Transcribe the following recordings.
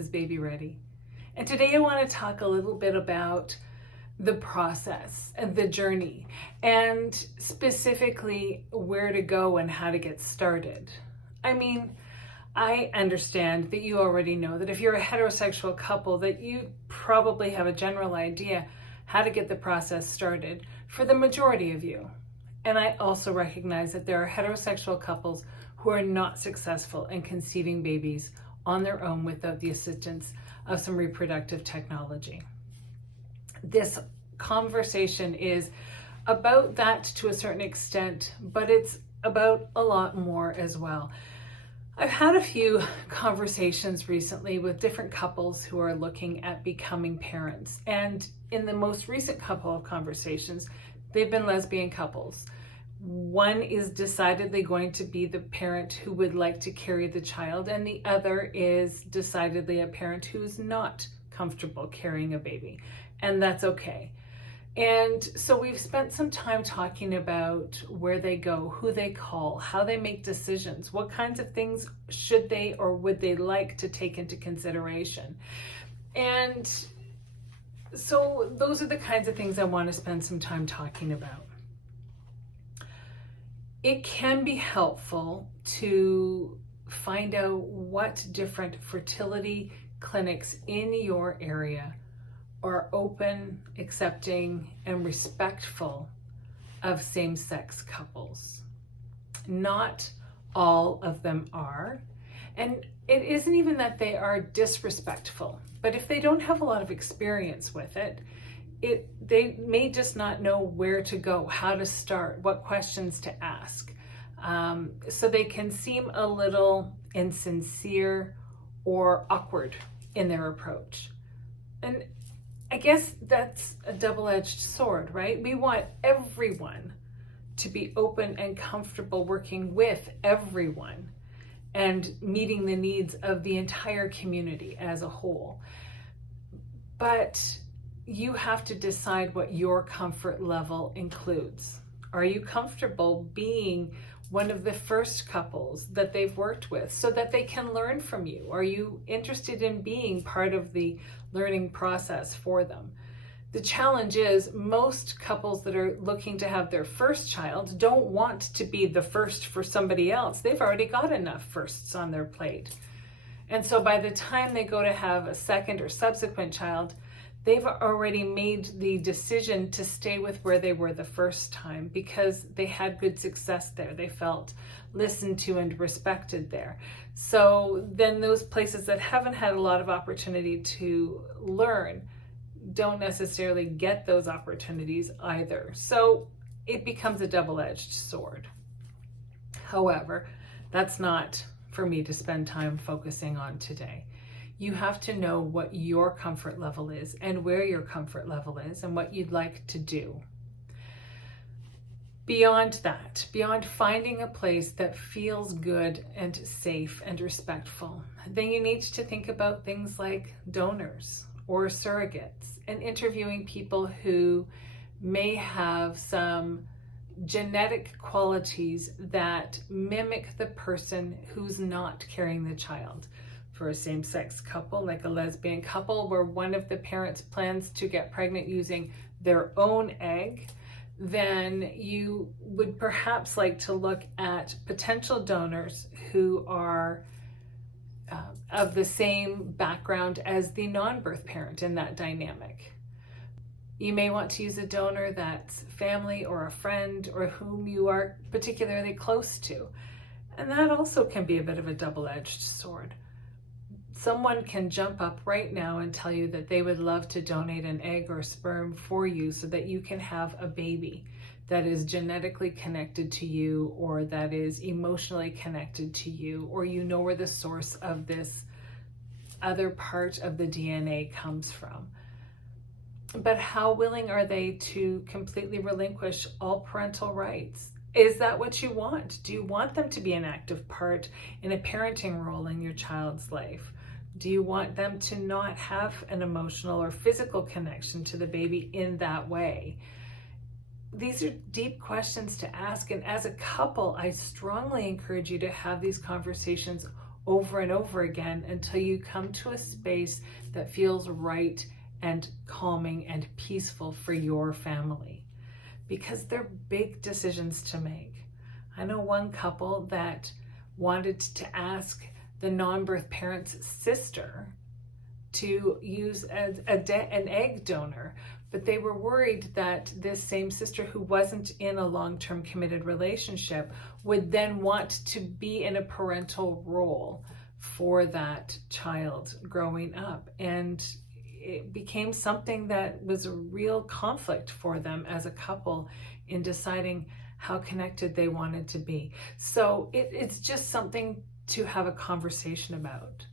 is babyREADY. And today I want to talk a little bit about the process and the journey, and specifically where to go and how to get started. I mean, I understand that you already know that if you're a heterosexual couple, that you probably have a general idea how to get the process started for the majority of you. And I also recognize that there are heterosexual couples who are not successful in conceiving babies on their own without the assistance of some reproductive technology. This conversation is about that to a certain extent, but it's about a lot more as well. I've had a few conversations recently with different couples who are looking at becoming parents. And in the most recent couple of conversations, they've been lesbian couples. One is decidedly going to be the parent who would like to carry the child, and the other is decidedly a parent who's not comfortable carrying a baby, and that's okay. And so we've spent some time talking about where they go, who they call, how they make decisions, what kinds of things should they or would they like to take into consideration. And so those are the kinds of things I want to spend some time talking about. It can be helpful to find out what different fertility clinics in your area are open, accepting, and respectful of same-sex couples. Not all of them are, and it isn't even that they are disrespectful, but if they don't have a lot of experience with it, they may just not know where to go, how to start, what questions to ask. So they can seem a little insincere or awkward in their approach. And I guess that's a double-edged sword, right? We want everyone to be open and comfortable working with everyone and meeting the needs of the entire community as a whole. But you have to decide what your comfort level includes. Are you comfortable being one of the first couples that they've worked with so that they can learn from you? Are you interested in being part of the learning process for them? The challenge is most couples that are looking to have their first child don't want to be the first for somebody else. They've already got enough firsts on their plate. And so by the time they go to have a second or subsequent child, they've already made the decision to stay with where they were the first time because they had good success there. They felt listened to and respected there. So then those places that haven't had a lot of opportunity to learn don't necessarily get those opportunities either. So it becomes a double-edged sword. However, that's not for me to spend time focusing on today. You have to know what your comfort level is and where your comfort level is and what you'd like to do. Beyond that, beyond finding a place that feels good and safe and respectful, then you need to think about things like donors or surrogates and interviewing people who may have some genetic qualities that mimic the person who's not carrying the child. For a same-sex couple, like a lesbian couple, where one of the parents plans to get pregnant using their own egg, then you would perhaps like to look at potential donors who are of the same background as the non-birth parent in that dynamic. You may want to use a donor that's family or a friend or whom you are particularly close to. And that also can be a bit of a double-edged sword. Someone can jump up right now and tell you that they would love to donate an egg or sperm for you so that you can have a baby that is genetically connected to you or that is emotionally connected to you, or you know where the source of this other part of the DNA comes from. But how willing are they to completely relinquish all parental rights? Is that what you want? Do you want them to be an active part in a parenting role in your child's life? Do you want them to not have an emotional or physical connection to the baby in that way? These are deep questions to ask, and as a couple, I strongly encourage you to have these conversations over and over again until you come to a space that feels right and calming and peaceful for your family, because they're big decisions to make. I know one couple that wanted to ask the non-birth parent's sister to use an egg donor, but they were worried that this same sister, who wasn't in a long-term committed relationship, would then want to be in a parental role for that child growing up. And it became something that was a real conflict for them as a couple in deciding how connected they wanted to be. So it's just something to have a conversation about.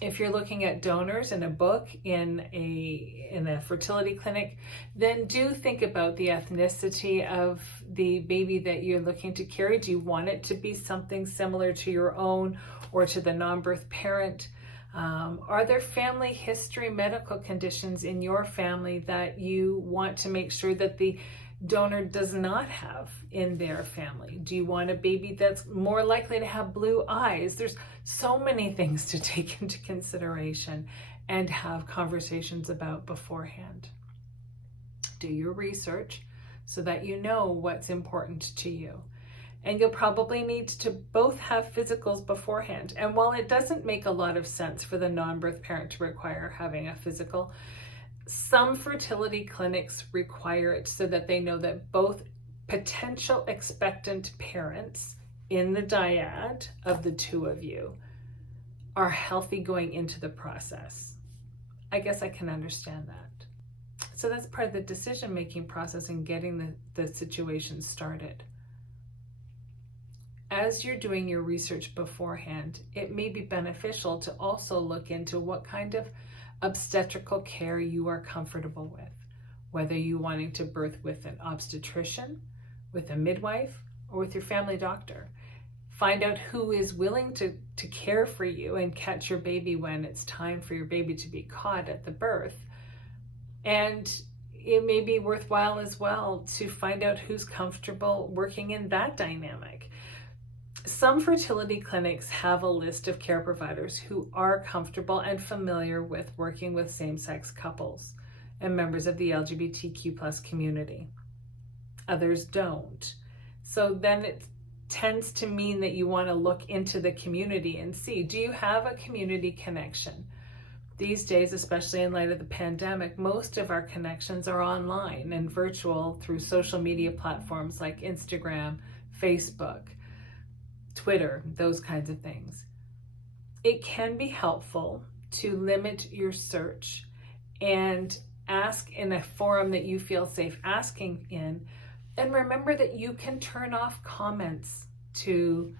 If you're looking at donors in a book, in a fertility clinic, then do think about the ethnicity of the baby that you're looking to carry. Do you want it to be something similar to your own or to the non-birth parent? Are there family history, medical conditions in your family that you want to make sure that the donor does not have in their family? Do you want a baby that's more likely to have blue eyes? There's so many things to take into consideration and have conversations about beforehand. Do your research so that you know what's important to you. And you'll probably need to both have physicals beforehand. And while it doesn't make a lot of sense for the non-birth parent to require having a physical, some fertility clinics require it so that they know that both potential expectant parents in the dyad of the two of you are healthy going into the process. I guess I can understand that. So that's part of the decision-making process and getting the situation started. As you're doing your research beforehand, it may be beneficial to also look into what kind of obstetrical care you are comfortable with, whether you wanting to birth with an obstetrician, with a midwife, or with your family doctor. Find out who is willing to care for you and catch your baby when it's time for your baby to be caught at the birth. And it may be worthwhile as well to find out who's comfortable working in that dynamic. Some fertility clinics have a list of care providers who are comfortable and familiar with working with same-sex couples and members of the LGBTQ+ community. Others don't. So then it tends to mean that you want to look into the community and see, do you have a community connection? These days, especially in light of the pandemic, most of our connections are online and virtual through social media platforms like Instagram, Facebook, Twitter, those kinds of things. It can be helpful to limit your search and ask in a forum that you feel safe asking in. And remember that you can turn off comments to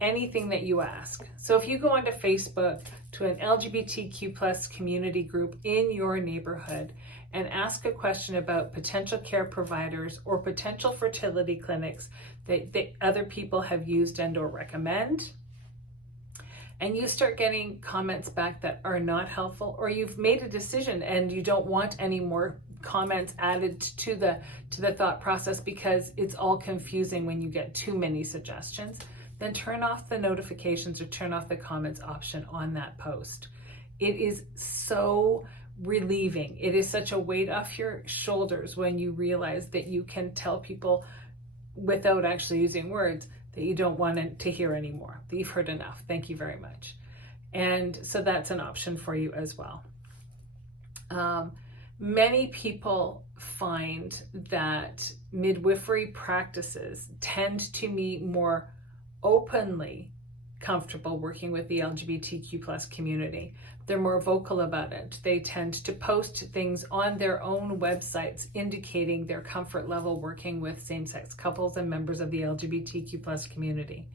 anything that you ask. So if you go onto Facebook to an LGBTQ+ community group in your neighborhood and ask a question about potential care providers or potential fertility clinics that other people have used and or recommend, and you start getting comments back that are not helpful, or you've made a decision and you don't want any more comments added to the thought process because it's all confusing when you get too many suggestions, then turn off the notifications or turn off the comments option on that post. It is so relieving. It is such a weight off your shoulders when you realize that you can tell people without actually using words that you don't want to hear anymore, that you've heard enough. Thank you very much. And so that's an option for you as well. Many people find that midwifery practices tend to be more openly comfortable working with the LGBTQ+ community. They're more vocal about it. They tend to post things on their own websites indicating their comfort level working with same-sex couples and members of the LGBTQ+ community.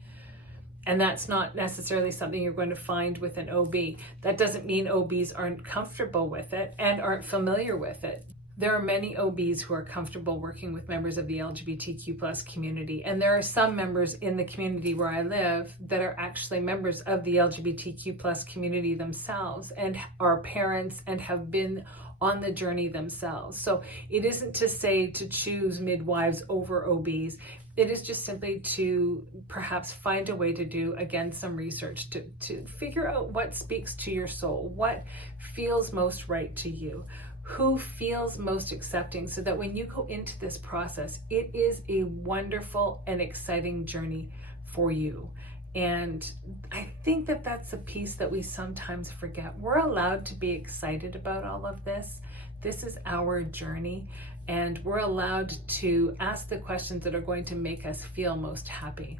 And that's not necessarily something you're going to find with an OB. That doesn't mean OBs aren't comfortable with it and aren't familiar with it. There are many OBs who are comfortable working with members of the LGBTQ+ community. And there are some members in the community where I live that are actually members of the LGBTQ+ community themselves and are parents and have been on the journey themselves. So it isn't to say to choose midwives over OBs. It is just simply to perhaps find a way to do, again, some research to figure out what speaks to your soul, what feels most right to you, who feels most accepting, so that when you go into this process, it is a wonderful and exciting journey for you. And I think that that's a piece that we sometimes forget. We're allowed to be excited about all of this. This is our journey, and we're allowed to ask the questions that are going to make us feel most happy.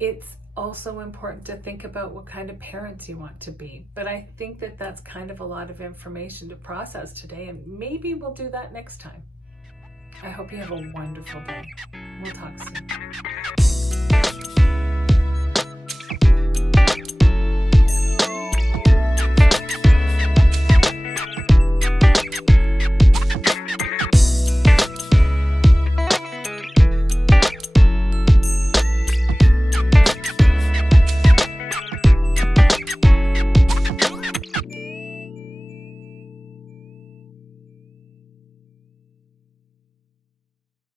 It's also important to think about what kind of parents you want to be. But I think that that's kind of a lot of information to process today, and maybe we'll do that next time. I hope you have a wonderful day. We'll talk soon.